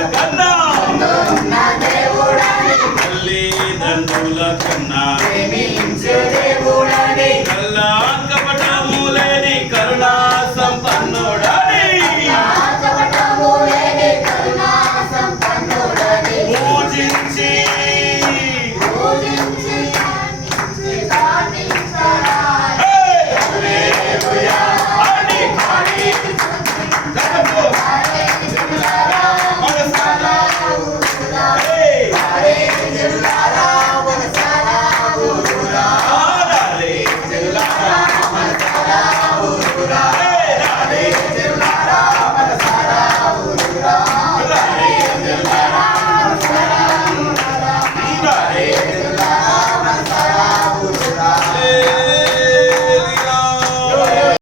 కన్న. కన్నా. తల్లి దండుల కన్నా.